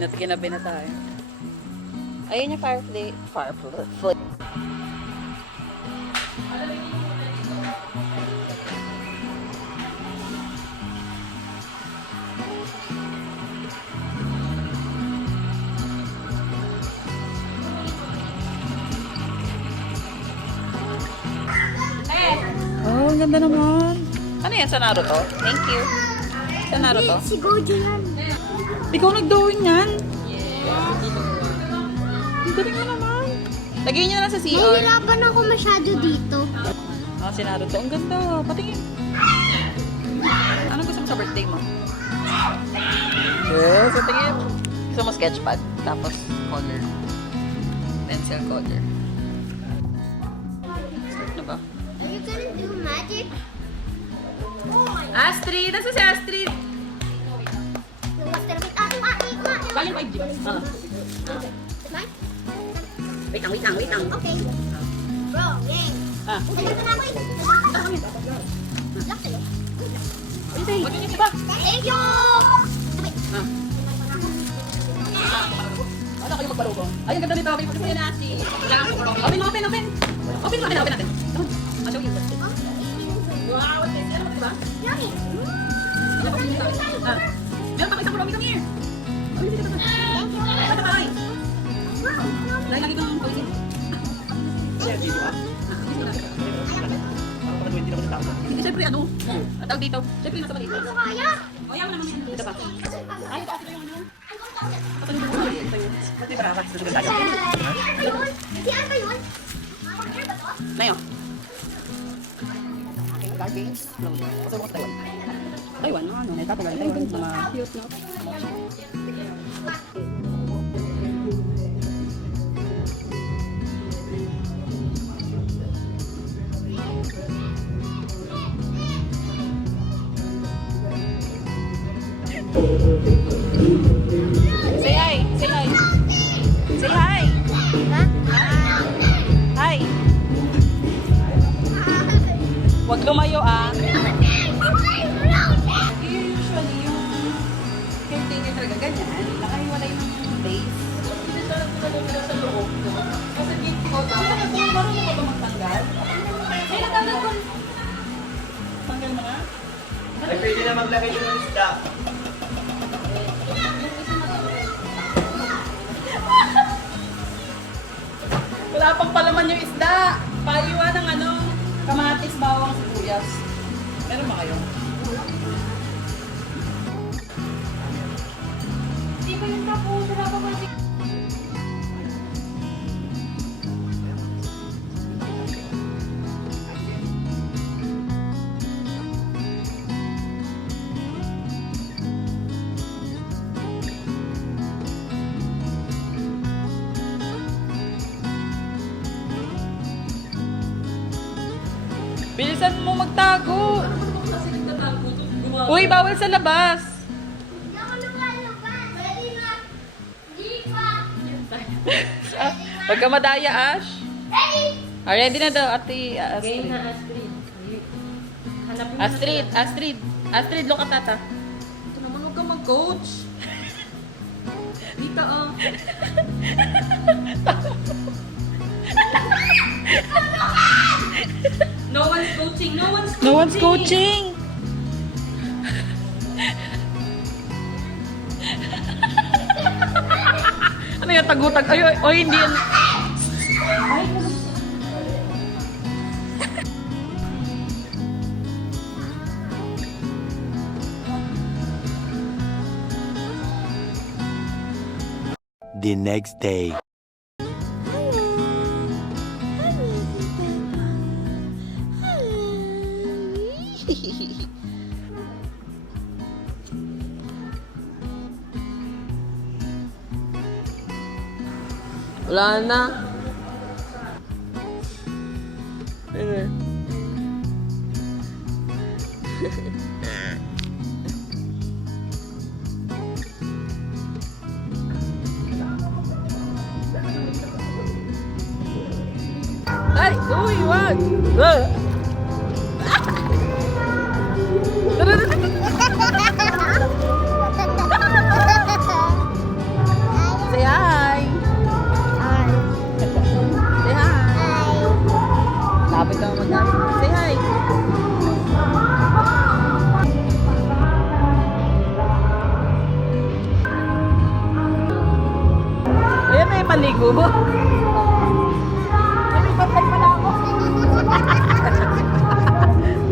Ginabi na tayo. Ayun yung firefly. Firefly. Oh, ang ganda naman. Ano yan? Sa Naruto? Thank you. Sa Naruto? Si Gojo yan. Ikaw nag-drawing yan? Ang galing mo naman. Lagyan niyo na lang sa CR. Nahihirapan ako masyado dito. Ah, si Naruto. Ang ganda. Patingin. Anong gusto mo sa birthday mo? Yes, patingin. Gusto mo sketchpad. Tapos color. Pencil color. Ano ba? Are you gonna do magic? Astrid! Nasa si Astrid? Yung master with Kaya 5G. Wait lang. Okay. Bro, game. Ah. Tagal ka na ako eh. Lock sa'yo. Thank you! Wait. Ano kayo magpalugo? Ay, ang ganda nito. May pagkasaya na si... Open. Open natin. I'll show you. Wow, what's this? Ano ba, diba? Yummy. Meron pa isang promi kami here. Thank you. Basta tayo. Dahil lagi kong kawisin. Hindi, syempre ano? Ang tawag dito. Syempre nasa maliit. Ano kaya? Ayaw naman yan. Ito pa. Ay, ito yung ano. Pati para ka. Susugan tayo. Ayun. Si ano yun? Mayo. Garbage. Pasok ko sa Taiwan. Taiwan, ano? Nagtatagal Taiwan. Mga cute, no? Say hi. Say hi. Hi. Huwag lumayo ah. Usually yung caretaker talaga ganyan. Nakahiwalay ng base. Hindi talaga sa loob. Kasi dito ko tapos marunong mo ba magtanggal? May natanggal ko. Tanggal mo nga? Ay, pwede na maglagay ng isda. Wala pang palaman yung isda. Paiwan ng ano, kamatis, bawang, sibuyas. Meron ba kayo? Hindi ko yung tapos. Wala pa ba? Bilisan mo magtago. Uy, bawal sa labas. Hindi ako lumalabas. Pwede na. Hindi pa. Huwag ka madaya, Ash. Ready? Ah, ready na daw, ate Astrid. Astrid, look at tata. Ito naman, huwag ka mag-coach. Dito, oh. No one's coaching. No one's coaching. Ano yung tagutag? Ay, hindi yan. The next day. Wala na. Ano? Ay! Uy! Wag!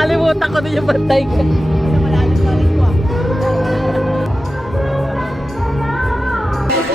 Nakalimutan ko din yung bantay ko.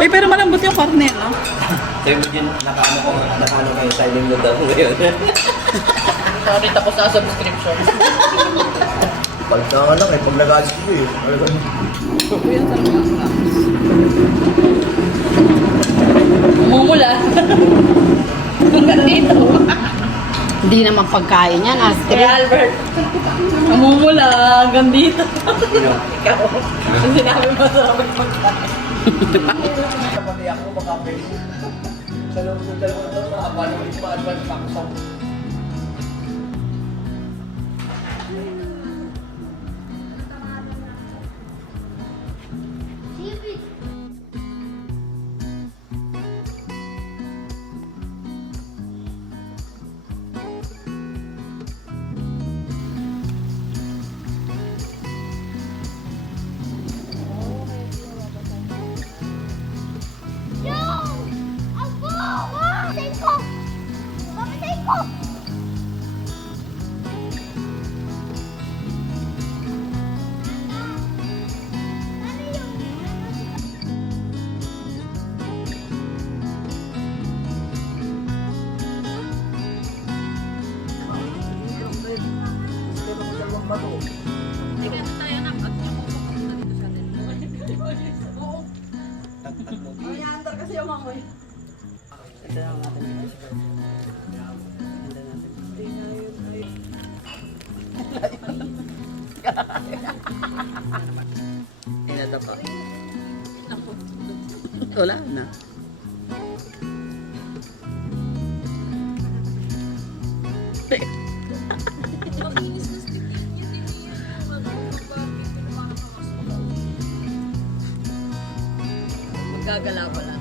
Uy, pero malambot yung karne, no? Sabi mo din, nakaano kayo silent mo daw ngayon. Sorry, tapos na subscription. Pag na lang eh, pag nag-alis ko eh. Uy, ang sarap ng snacks. Umumula. Hanggang dito. Hindi naman pagkain yan, Kaya Astrid. Albert, umumula hanggang dito. Ikaw, yung sinabi mo sa amin pagkain. Pati ako makapit. Sa loob ng dalawang taon, makapano ulit ma-advance pa ako sa Sipit. Yo! Abo! Pamasahin ko! Pamasahin ko! Ano yung... Nangyayandar kasi yung mamoy. Inata pa. Wala na. Magagala pala.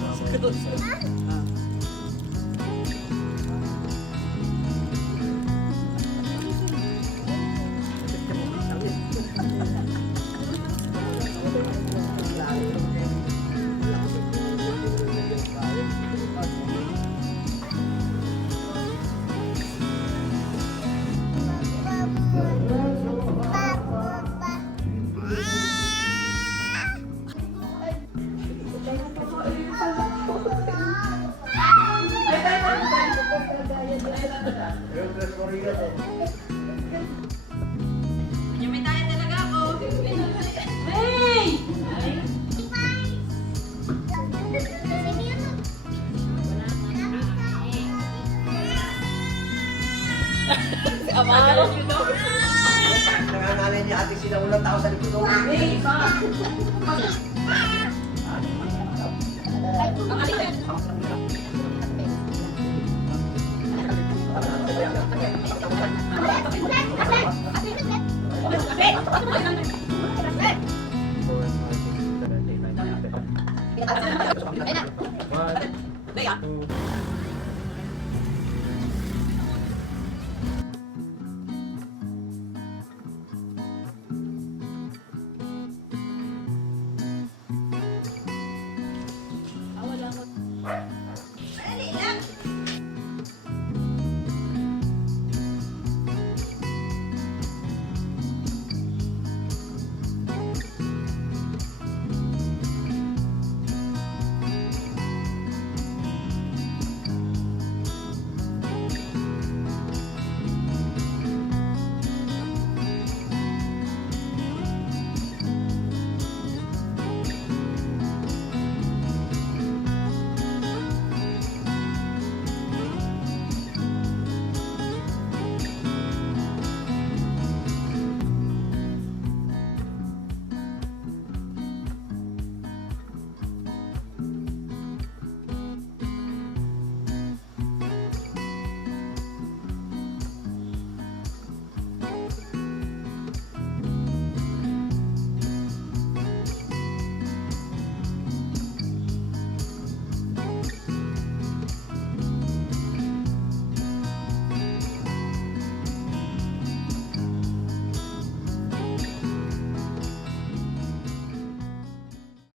May tayo talaga ako. Hey! Amaro. Nangangalay niya ate sila ulang tao sa likod. Hey, pa. Ang